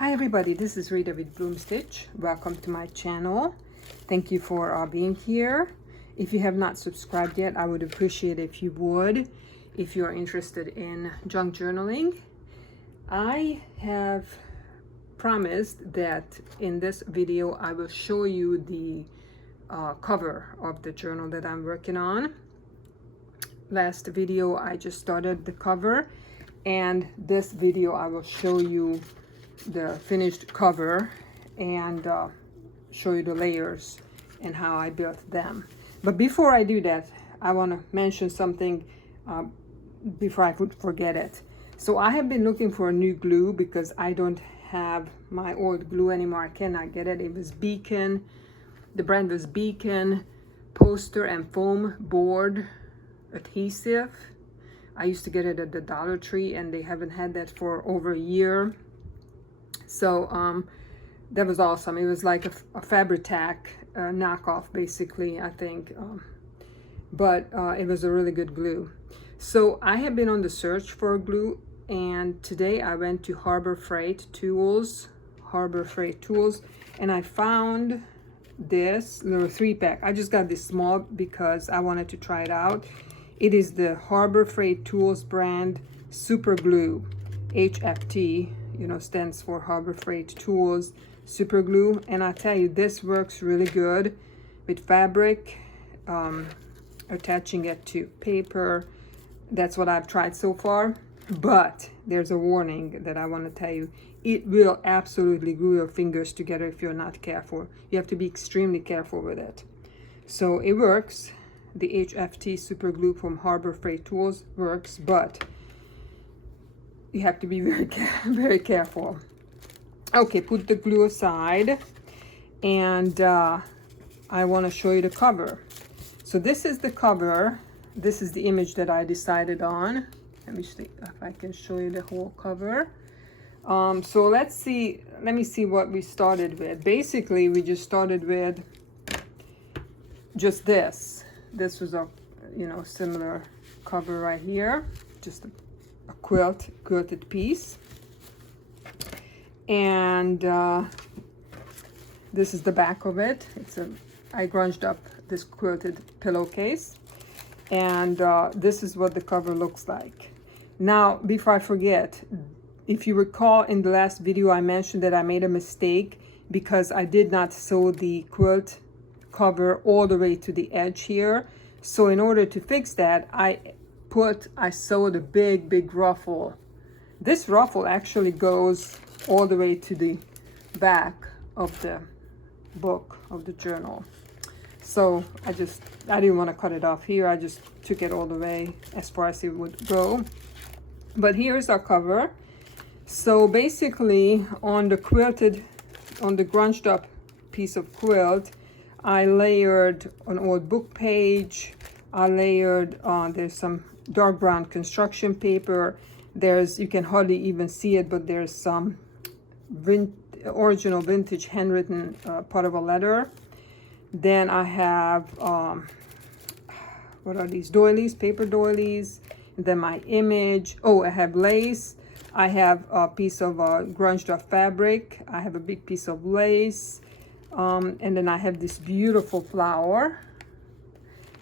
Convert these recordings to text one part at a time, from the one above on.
Hi everybody, this is Rita with Bloom Stitch. Welcome to my channel. Thank you for being here. If you have not subscribed yet, I would appreciate if you would. If you're interested in junk journaling, I have promised that in this video I will show you the cover of the journal that I'm working on. Last video I just started the cover, and this video I will show you the finished cover and show you the layers and how I built them. But before I do that, I want to mention something before I could forget it. So I have been looking for a new glue because I don't have my old glue anymore. I cannot get it. It was Beacon. The brand was Beacon poster and foam board adhesive. I used to get it at the Dollar Tree, and they haven't had that for over a year. So that was awesome. It was like a Fabri-Tac knockoff, basically, I think. But it was a really good glue. So I have been on the search for glue, and today I went to Harbor Freight Tools, and I found this little 3-pack. I just got this small because I wanted to try it out. It is the Harbor Freight Tools brand Super Glue, HFT. Stands for Harbor Freight Tools Super Glue. And I tell you, this works really good with fabric, attaching it to paper. That's what I've tried so far. But there's a warning that I want to tell you. It will absolutely glue your fingers together if you're not careful. You have to be extremely careful with it. So it works. The HFT Super Glue from Harbor Freight Tools works, but you have to be very careful. Okay, put the glue aside, and I want to show you the cover. So this is the cover. This is the image that I decided on. Let me see if I can show you the whole cover. So let me see what we started with. Basically, we just started with just this. This was a similar cover right here, just a quilted piece, and this is the back of it. I grunged up this quilted pillowcase, and this is what the cover looks like. Now, before I forget, if you recall, in the last video I mentioned that I made a mistake because I did not sew the quilt cover all the way to the edge here. So in order to fix that, I sewed a big ruffle. This ruffle actually goes all the way to the back of the book, of the journal. So I didn't want to cut it off here. I just took it all the way as far as it would go. But here's our cover. So basically on the grunged up piece of quilt, I layered an old book page. I layered, there's some dark brown construction paper. You can hardly even see it, but there's some original vintage handwritten part of a letter. Then I have, what are these? Doilies, paper doilies. And then my image. Oh, I have lace. I have a piece of grunged up fabric. I have a big piece of lace. And then I have this beautiful flower,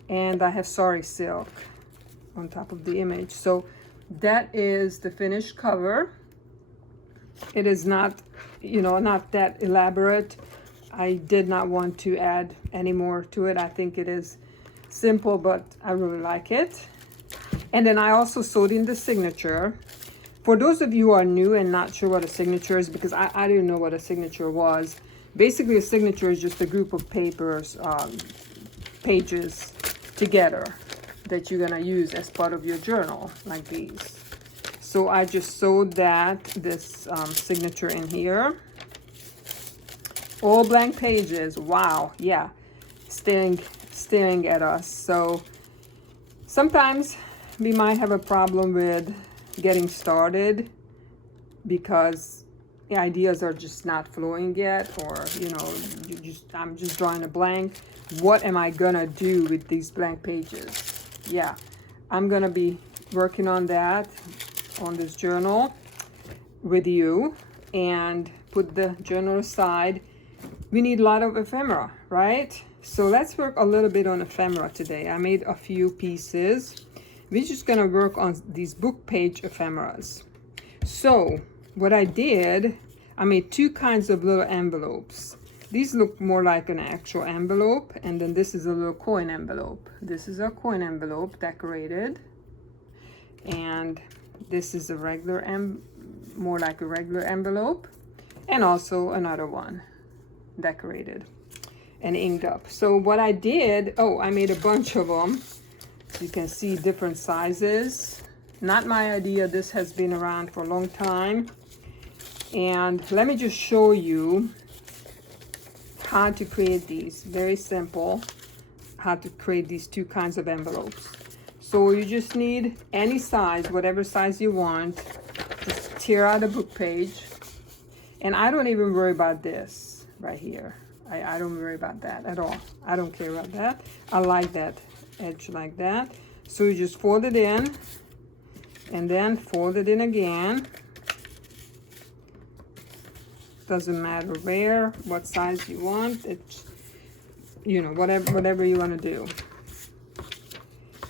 and I have sari silk on top of the image. So that is the finished cover. It is not, not that elaborate. I did not want to add any more to it. I think it is simple, but I really like it. And then I also sewed in the signature. For those of you who are new and not sure what a signature is, because I didn't know what a signature was. Basically, a signature is just a group of pages together that you're gonna use as part of your journal, like these. So I just sewed this signature in here. All blank pages. Wow, yeah, staring at us. So sometimes we might have a problem with getting started because the ideas are just not flowing yet, or I'm just drawing a blank. What am I gonna do with these blank pages? Yeah, I'm gonna be working on that on this journal with you. and put the journal aside. We need a lot of ephemera, right? So let's work a little bit on ephemera today. I made a few pieces. We're just gonna work on these book page ephemeras. So what I did, I made two kinds of little envelopes. These look more like an actual envelope, and then this is a little coin envelope. This is a coin envelope decorated, and this is a regular, more like a regular envelope, and also another one decorated and inked up. So what I did, oh, I made a bunch of them. You can see different sizes. Not my idea. This has been around for a long time. And let me just show you how to create these. Very simple, how to create these two kinds of envelopes. So you just need any size, whatever size you want. Just tear out a book page. And I don't even worry about this right here. I don't worry about that at all. I don't care about that. I like that edge like that. So you just fold it in and then fold it in again. Doesn't matter where, what size you want. It's, you know, whatever you want to do.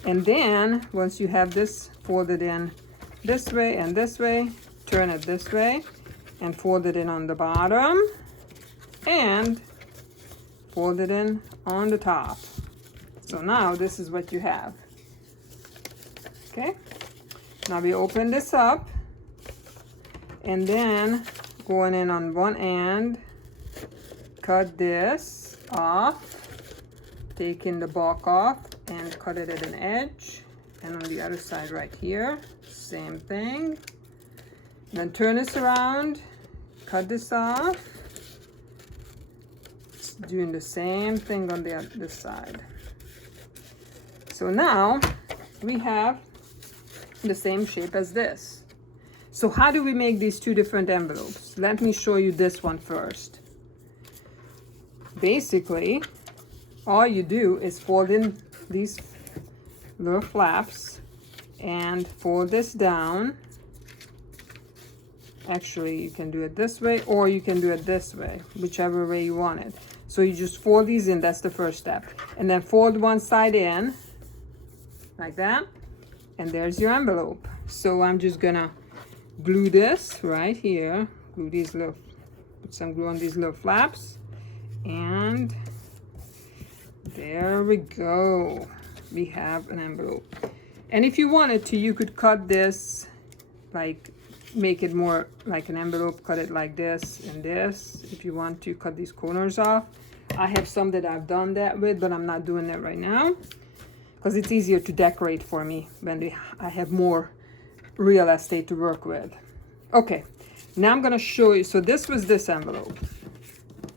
And then once you have this folded in this way and this way, turn it this way and fold it in on the bottom and fold it in on the top. So now this is what you have. Okay, now we open this up, and then going in on one end, cut this off, taking the bulk off and cut it at an edge, and on the other side right here, same thing. Then turn this around, cut this off, doing the same thing on the other side. So now we have the same shape as this. So how do we make these two different envelopes? Let me show you this one first. Basically, all you do is fold in these little flaps and fold this down. Actually, you can do it this way or you can do it this way, whichever way you want it. So you just fold these in, that's the first step. And then fold one side in, like that. And there's your envelope. So I'm just gonna glue this right here. Glue these little, put some glue on these little flaps. And there we go. We have an envelope. And if you wanted to, you could cut this, like make it more like an envelope, cut it like this and this. If you want to cut these corners off. I have some that I've done that with, but I'm not doing that right now because it's easier to decorate for me when I have more real estate to work with. Okay, now I'm gonna show you. So this was this envelope.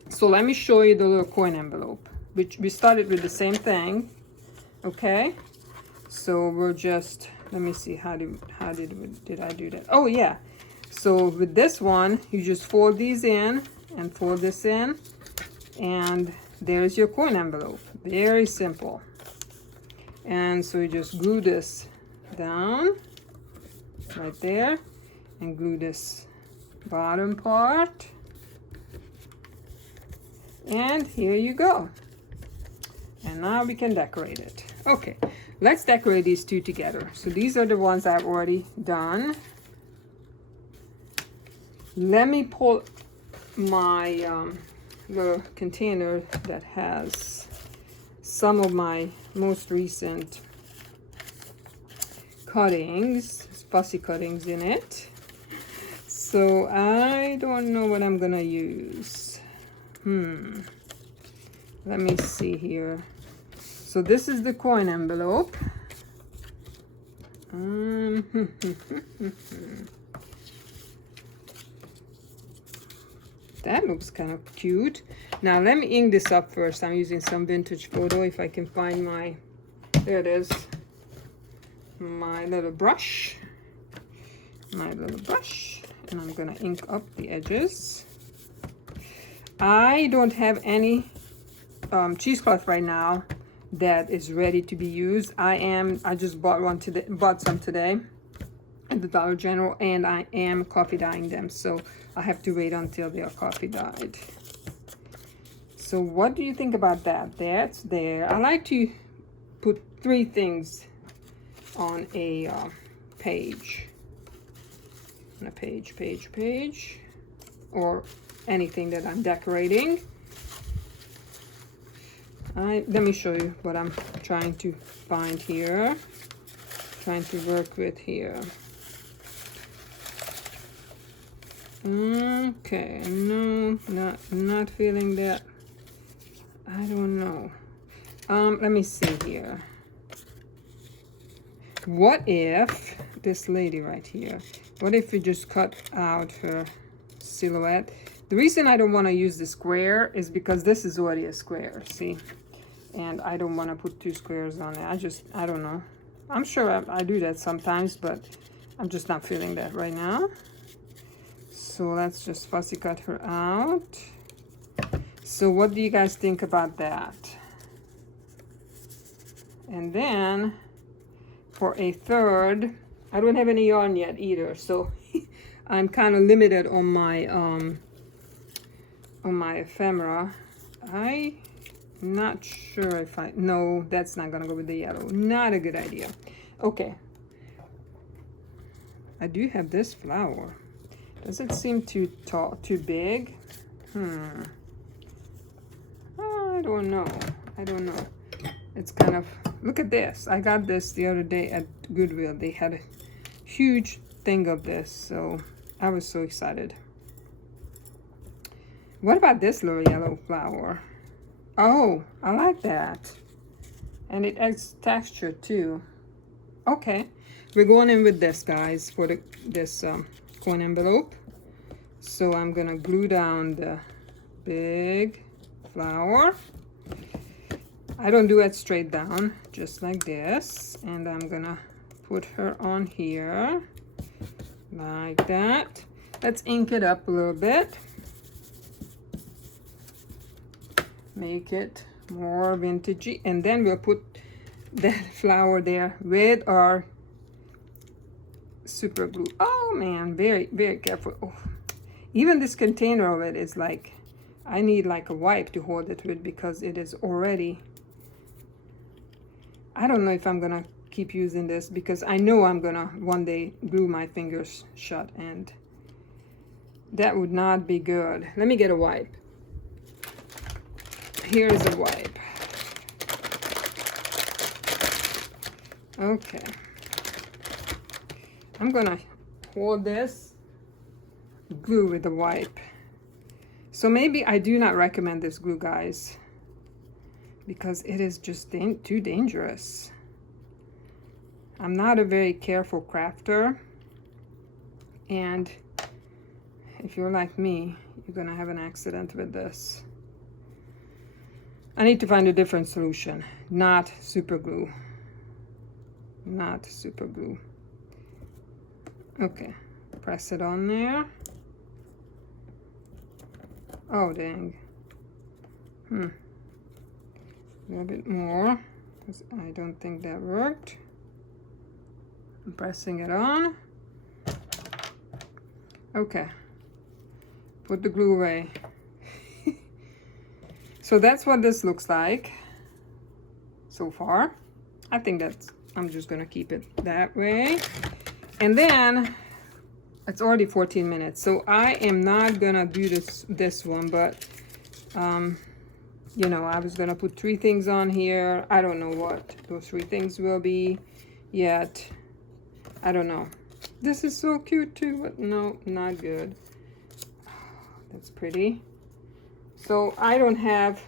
So let me show you the little coin envelope, which we started with the same thing. Okay, so we're just, let me see, how did I do that? Oh yeah, so with this one, you just fold these in and fold this in, and there's your coin envelope. Very simple. And so you just glue this down right there and glue this bottom part, and here you go. And now we can decorate it. Okay, let's decorate these two together. So these are the ones I've already done. Let me pull my little container that has some of my most recent cuttings, fussy cuttings in it. So I don't know what I'm gonna use. Let me see here. So this is the coin envelope. That looks kind of cute. Now let me ink this up first. I'm using some vintage photo, if I can find my, there it is, my little brush. And I'm gonna ink up the edges. I don't have any cheesecloth right now that is ready to be used. I just bought some today. at the Dollar General, and I am coffee dyeing them, so I have to wait until they are coffee dyed. So what do you think about that? That's there. I like to put 3 things on a page. On a page, or anything that I'm decorating. Let me show you what I'm trying to find here. Trying to work with here. Okay, no, not feeling that. I don't know. Let me see here. What if this lady right here, what if we just cut out her silhouette? The reason I don't want to use the square is because this is already a square, see? And I don't want to put 2 squares on it. I don't know. I'm sure I do that sometimes, but I'm just not feeling that right now. So let's just fussy cut her out. So what do you guys think about that? And then for a third, I don't have any yarn yet either, so I'm kind of limited on my ephemera. I'm not sure if no, that's not gonna go with the yellow. Not a good idea. Okay. I do have this flower. Does it seem too tall, too big? I don't know. I don't know. It's kind of, look at this. I got this the other day at Goodwill. They had a huge thing of this, so I was so excited. What about this little yellow flower? Oh, I like that. And it adds texture too. Okay, we're going in with this, guys, for this coin envelope. So I'm gonna glue down the big flower. I don't do it straight down, just like this. And I'm gonna put her on here, like that. Let's ink it up a little bit. Make it more vintagey. And then we'll put that flower there with our super glue. Oh man, very, very careful. Oh. Even this container of it is like, I need like a wipe to hold it with because it is already, I don't know if I'm gonna keep using this because I know I'm gonna one day glue my fingers shut, and that would not be good. Let me get a wipe. Here's a wipe. Okay. I'm gonna hold this glue with the wipe. So maybe I do not recommend this glue, guys, because it is just too dangerous. I'm not a very careful crafter, and if you're like me, you're gonna have an accident with this. I need to find a different solution, not super glue. Not super glue. Okay, press it on there. Oh, dang. A little bit more, because I don't think that worked. I'm pressing it on. Okay. Put the glue away. So that's what this looks like so far. I think I'm just gonna keep it that way. And then it's already 14 minutes, so I am not gonna do this one, but you know, I was gonna put 3 things on here. I don't know what those 3 things will be yet. I don't know. This is so cute too, but no, not good. That's pretty. So I don't have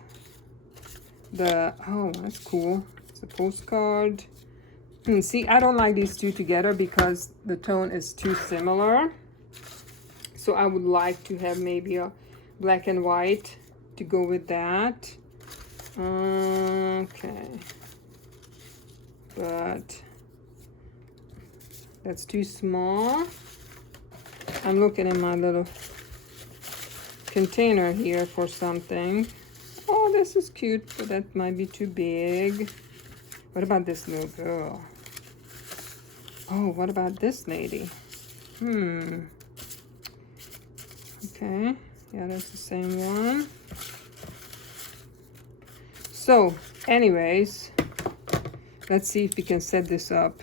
the, oh, that's cool. It's a postcard. And see, I don't like these 2 together because the tone is too similar. So I would like to have maybe a black and white to go with that. Okay. But that's too small. I'm looking in my little container here for something. Oh, this is cute, but that might be too big. What about this little girl? Oh, what about this lady? Okay, yeah, that's the same one. So, anyways, let's see if we can set this up.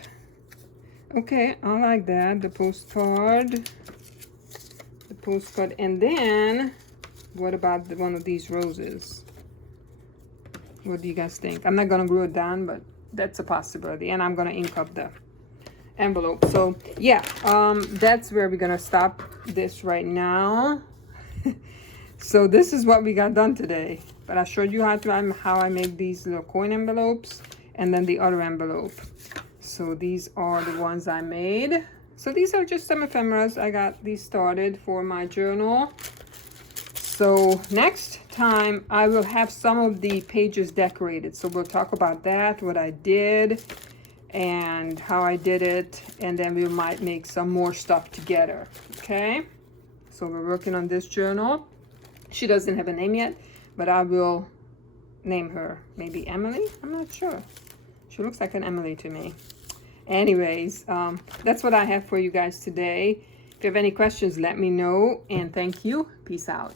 Okay, I like that, the postcard. The postcard, and then, what about one of these roses? What do you guys think? I'm not gonna glue it down, but that's a possibility, and I'm gonna ink up the envelope. So yeah, that's where we're gonna stop this right now. So this is what we got done today, but I showed you how I make these little coin envelopes, and then the other envelope. So these are the ones I made. So these are just some ephemeras. I got these started for my journal. So next time I will have some of the pages decorated. So we'll talk about that, what I did and how I did it, and then we might make some more stuff together. Okay, so we're working on this journal. She doesn't have a name yet, but I will name her maybe Emily. I'm not sure. She looks like an Emily to me. Anyways, that's what I have for you guys today. If you have any questions, let me know, and thank you. Peace out.